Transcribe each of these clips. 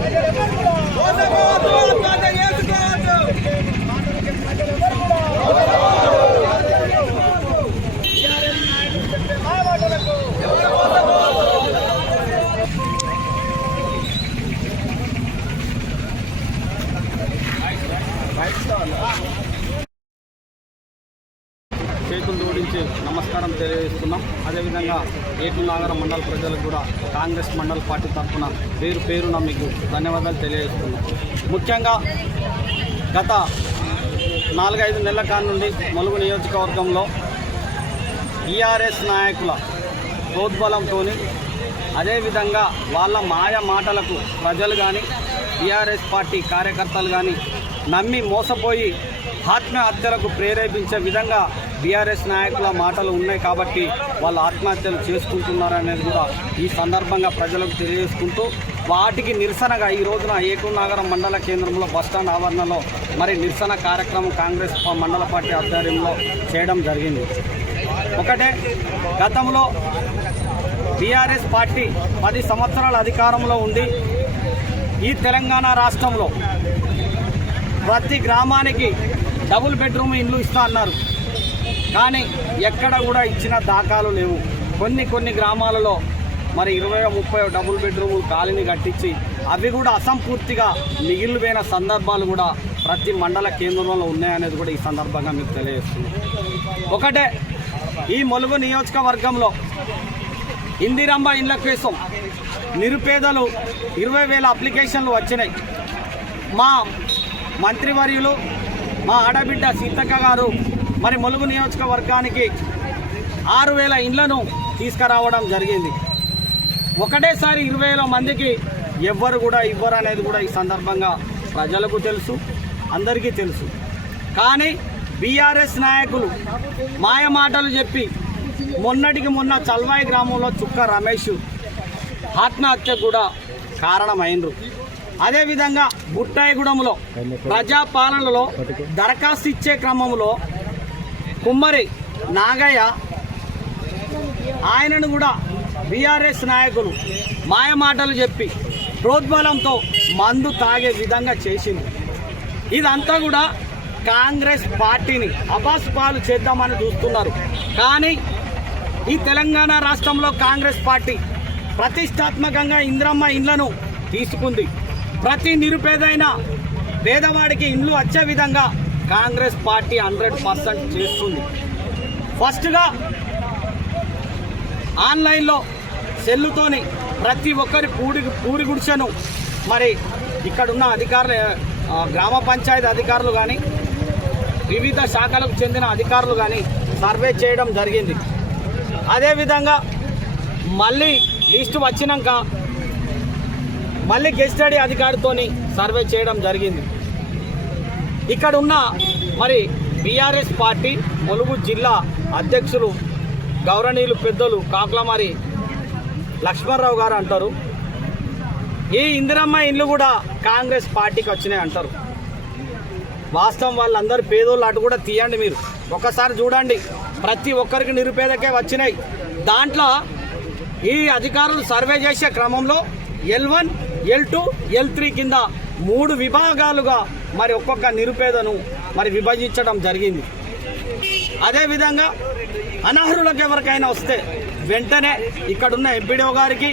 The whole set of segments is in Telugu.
¡Vamos! ఏటు నాగర మండల ప్రజలకు కూడా కాంగ్రెస్ మండల పార్టీ తరఫున పేరు పేరున మీకు ధన్యవాదాలు తెలియజేస్తున్నాం. ముఖ్యంగా గత నాలుగైదు నెలల కాడ నుండి మలుగు నియోజకవర్గంలో టీఆర్ఎస్ నాయకుల ప్రోద్బలంతో అదేవిధంగా వాళ్ళ మాయ మాటలకు ప్రజలు కానీ టీఆర్ఎస్ పార్టీ కార్యకర్తలు కానీ నమ్మి మోసపోయి ఆత్మహత్యలకు ప్రేరేపించే విధంగా బీఆర్ఎస్ నాయకుల మాటలు ఉన్నాయి కాబట్టి వాళ్ళు ఆత్మహత్యలు చేసుకుంటున్నారు అనేది కూడా ఈ సందర్భంగా ప్రజలకు తెలియజేసుకుంటూ వాటికి నిరసనగా ఈ రోజున ఏకునగరం మండల కేంద్రంలో బస్టాండ్ ఆవరణలో మరి నిరసన కార్యక్రమం కాంగ్రెస్ మండల పార్టీ ఆధ్వర్యంలో చేయడం జరిగింది. ఒకటే గతంలో బీఆర్ఎస్ పార్టీ పది సంవత్సరాల అధికారంలో ఉంది ఈ తెలంగాణ రాష్ట్రంలో ప్రతి గ్రామానికి డబుల్ బెడ్రూమ్ ఇండ్లు ఇస్తా అన్నారు. కానీ ఎక్కడ కూడా ఇచ్చిన దాఖాలు లేవు. కొన్ని కొన్ని గ్రామాలలో మరి ఇరవై ముప్పై డబుల్ బెడ్రూమ్ కాలనీ కట్టించి అవి కూడా అసంపూర్తిగా మిగిలిపోయిన సందర్భాలు కూడా ప్రతి మండల కేంద్రంలో ఉన్నాయనేది కూడా ఈ సందర్భంగా మీకు తెలియజేస్తుంది ఒకటే ఈ ములుగు నియోజకవర్గంలో ఇందిరమ్మ ఇండ్ల కోసం నిరుపేదలు ఇరవై వేల అప్లికేషన్లు వచ్చినాయి. మా మంత్రివర్యులు మా ఆడబిడ్డ సీతక్క గారు మరి ములుగు నియోజకవర్గానికి ఆరు వేల ఇండ్లను తీసుకురావడం జరిగింది. ఒకటేసారి ఇరవై వేల మందికి ఎవ్వరు కూడా ఇవ్వరు అనేది కూడా ఈ సందర్భంగా ప్రజలకు తెలుసు అందరికీ తెలుసు. కానీ బీఆర్ఎస్ నాయకులు మాయమాటలు చెప్పి మొన్నటికి మొన్న చల్వాయి గ్రామంలో చుక్క రమేష్ ఆత్మహత్య కూడా కారణమైనరు అదేవిధంగా బుట్టాయిగూడెంలో ప్రజాపాలనలో దరఖాస్తు ఇచ్చే క్రమంలో కుమ్మరి నాగయ్య ఆయనను కూడా బీఆర్ఎస్ నాయకులు మాయమాటలు చెప్పి ప్రోద్బలంతో మందు తాగే విధంగా చేసింది. ఇదంతా కూడా కాంగ్రెస్ పార్టీని అపాసుపాలు చేద్దామని చూస్తున్నారు. కానీ ఈ తెలంగాణ రాష్ట్రంలో కాంగ్రెస్ పార్టీ ప్రతిష్టాత్మకంగా ఇంద్రమ్మ ఇండ్లను తీసుకుంది. ప్రతి నిరుపేదైన పేదవాడికి ఇండ్లు వచ్చే విధంగా కాంగ్రెస్ పార్టీ హండ్రెడ్ పర్సెంట్ చేస్తుంది. ఫస్ట్గా ఆన్లైన్లో సెల్లుతోని ప్రతి ఒక్కరి పూడి పూడి గుడిసెను మరి ఇక్కడున్న అధికారులు గ్రామ పంచాయతీ అధికారులు కానీ వివిధ శాఖలకు చెందిన అధికారులు కానీ సర్వే చేయడం జరిగింది. అదేవిధంగా మళ్ళీ లిస్టు వచ్చినాక మళ్ళీ గెస్ట్ స్టడీ అధికారితోని సర్వే చేయడం జరిగింది. ఇక్కడ ఉన్న మరి బీఆర్ఎస్ పార్టీ ములుగు జిల్లా అధ్యక్షులు గౌరవనీయులు పెద్దలు కాకులమారి లక్ష్మణరావు గారు అంటారు. ఈ ఇందిరమ్మ ఇండ్లు కూడా కాంగ్రెస్ పార్టీకి వచ్చినాయి అంటారు. వాస్తవం వాళ్ళందరూ పేదోళ్ళు అటు కూడా తీయండి మీరు. ఒకసారి చూడండి ప్రతి ఒక్కరికి నిరుపేదకే వచ్చినాయి. దాంట్లో ఈ అధికారులు సర్వే చేసే క్రమంలో L one L two L three కింద మూడు విభాగాలుగా మరి ఒక్కొక్క నిరుపేదను మరి విభజించడం జరిగింది. అదేవిధంగా అనర్హులకు ఎవరికైనా వస్తే వెంటనే ఇక్కడున్న ఎంపీడీఓ గారికి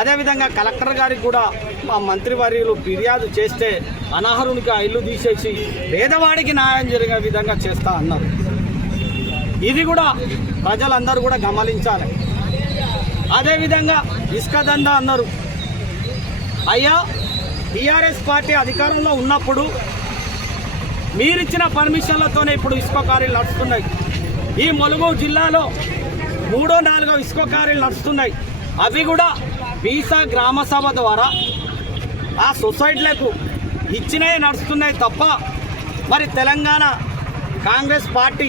అదేవిధంగా కలెక్టర్ గారికి కూడా మా మంత్రివర్యులు ఫిర్యాదు చేస్తే అనర్హునికి ఆ ఇల్లు తీసేసి పేదవాడికి న్యాయం జరిగే విధంగా చేస్తా అన్నారు. ఇది కూడా ప్రజలందరూ కూడా గమనించాలి. అదేవిధంగా ఇసుక దందా అన్నారు. అయ్యా టీఆర్ఎస్ పార్టీ అధికారంలో ఉన్నప్పుడు మీరిచ్చిన పర్మిషన్లతోనే ఇప్పుడు ఇసుక కార్యలు నడుస్తున్నాయి. ఈ ములుగు జిల్లాలో మూడో నాలుగో ఇసుక కార్యలు నడుస్తున్నాయి. అవి కూడా బీసా గ్రామ సభ ద్వారా ఆ సొసైటీలకు ఇచ్చినవి నడుస్తున్నాయి తప్ప మరి తెలంగాణ కాంగ్రెస్ పార్టీ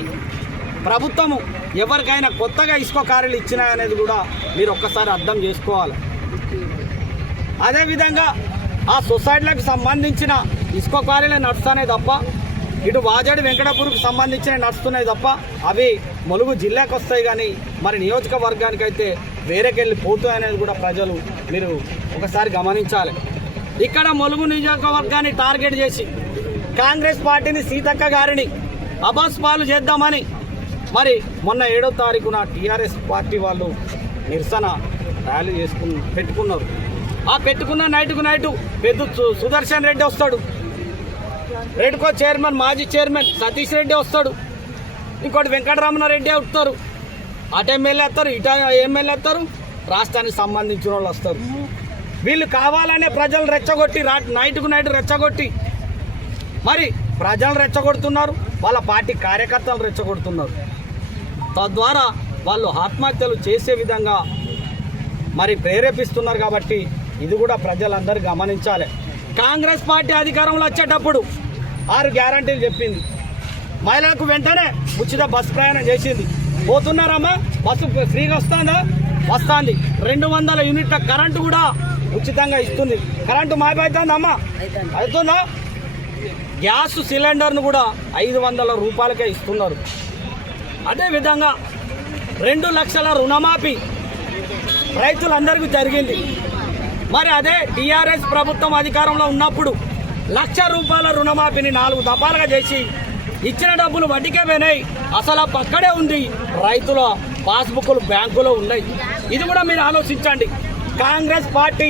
ప్రభుత్వము ఎవరికైనా కొత్తగా ఇసుక కార్యలు ఇచ్చినాయనేది కూడా మీరు ఒక్కసారి అర్థం చేసుకోవాలి. అదేవిధంగా ఆ సొసైటీలకు సంబంధించిన ఇసుక కార్యాలయం నడుస్తున్నాయి తప్ప ఇటు వాజాడి వెంకటాపూర్కు సంబంధించిన నడుస్తున్నాయి తప్ప అవి ములుగు జిల్లాకు వస్తాయి కానీ మరి నియోజకవర్గానికి అయితే వేరేకెళ్ళి పోతాయనేది కూడా ప్రజలు మీరు ఒకసారి గమనించాలి. ఇక్కడ ములుగు నియోజకవర్గాన్ని టార్గెట్ చేసి కాంగ్రెస్ పార్టీని సీతక్క గారిని అబాస్ పాలు చేద్దామని మరి మొన్న ఏడో తారీఖున టీఆర్ఎస్ పార్టీ వాళ్ళు నిరసన ర్యాలీ చేసుకు పెట్టుకున్నారు. ఆ పెట్టుకున్న నైట్కు నైటు పెద్ద సు- సుదర్శన్ రెడ్డి వస్తాడు. రెడ్కో చైర్మన్ మాజీ చైర్మన్ సతీష్ రెడ్డి వస్తాడు. ఇంకోటి వెంకటరమణారెడ్డి వస్తారు. అటు ఎమ్మెల్యే వస్తారు ఇటు ఎమ్మెల్యే వస్తారు? రాష్ట్రానికి సంబంధించిన వాళ్ళు వస్తారు. వీళ్ళు కావాలనే ప్రజలు రెచ్చగొట్టి రా నైట్కు నైట్ రెచ్చగొట్టి మరి ప్రజలు రెచ్చగొడుతున్నారు వాళ్ళ పార్టీ కార్యకర్తలు రెచ్చగొడుతున్నారు. తద్వారా వాళ్ళు ఆత్మహత్యలు చేసే విధంగా మరి ప్రేరేపిస్తున్నారు కాబట్టి ఇది కూడా ప్రజలందరూ గమనించాలి. కాంగ్రెస్ పార్టీ అధికారంలో వచ్చేటప్పుడు ఆరు గ్యారంటీలు చెప్పింది. మహిళలకు వెంటనే ఉచిత బస్సు ప్రయాణం చేసింది. పోతున్నారమ్మా? బస్సు ఫ్రీగా వస్తుందా? వస్తుంది. రెండు వందల యూనిట్ల కరెంటు కూడా ఉచితంగా ఇస్తుంది. కరెంటు మాయమవుతుందమ్మా అవుతుందా? గ్యాస్ సిలిండర్ను కూడా ఐదు వందల రూపాయలకే ఇస్తున్నారు. అదేవిధంగా రెండు లక్షల రుణమాఫీ రైతులందరికీ జరిగింది. మరి అదే టీఆర్ఎస్ ప్రభుత్వం అధికారంలో ఉన్నప్పుడు లక్ష రూపాయల రుణమాఫీని నాలుగు దఫాలుగా చేసి ఇచ్చిన డబ్బులు వడ్డీకే పోయినాయి. అసలు పక్కడే ఉంది. రైతుల పాస్బుక్లు బ్యాంకులో ఉన్నాయి. ఇది కూడా మీరు ఆలోచించండి. కాంగ్రెస్ పార్టీ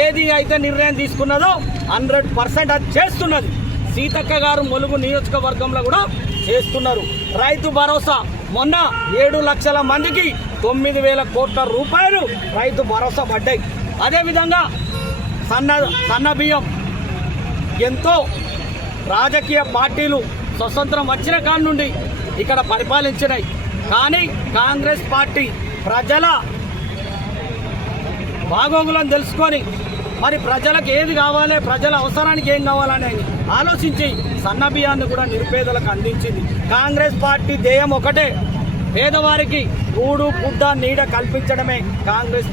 ఏది అయితే నిర్ణయం తీసుకున్నదో హండ్రెడ్ పర్సెంట్ అది చేస్తున్నది. సీతక్క గారు ములుగు నియోజకవర్గంలో కూడా చేస్తున్నారు. రైతు భరోసా మొన్న ఏడు లక్షల మందికి తొమ్మిది వేల కోట్ల రూపాయలు రైతు భరోసా పడ్డాయి. అదేవిధంగా సన్న సన్న బియ్యం ఎంతో రాజకీయ పార్టీలు స్వతంత్రం వచ్చిన కాడి నుండి ఇక్కడ పరిపాలించినాయి. కానీ కాంగ్రెస్ పార్టీ ప్రజల బాగోగులను తెలుసుకొని మరి ప్రజలకు ఏది కావాలి ప్రజల అవసరానికి ఏం కావాలని ఆలోచించి సన్న బియ్యాన్ని కూడా నిరుపేదలకు అందించింది. కాంగ్రెస్ పార్టీ ధ్యేయం ఒకటే. పేదవారికి గూడు గుడ్డ నీడ కల్పించడమే కాంగ్రెస్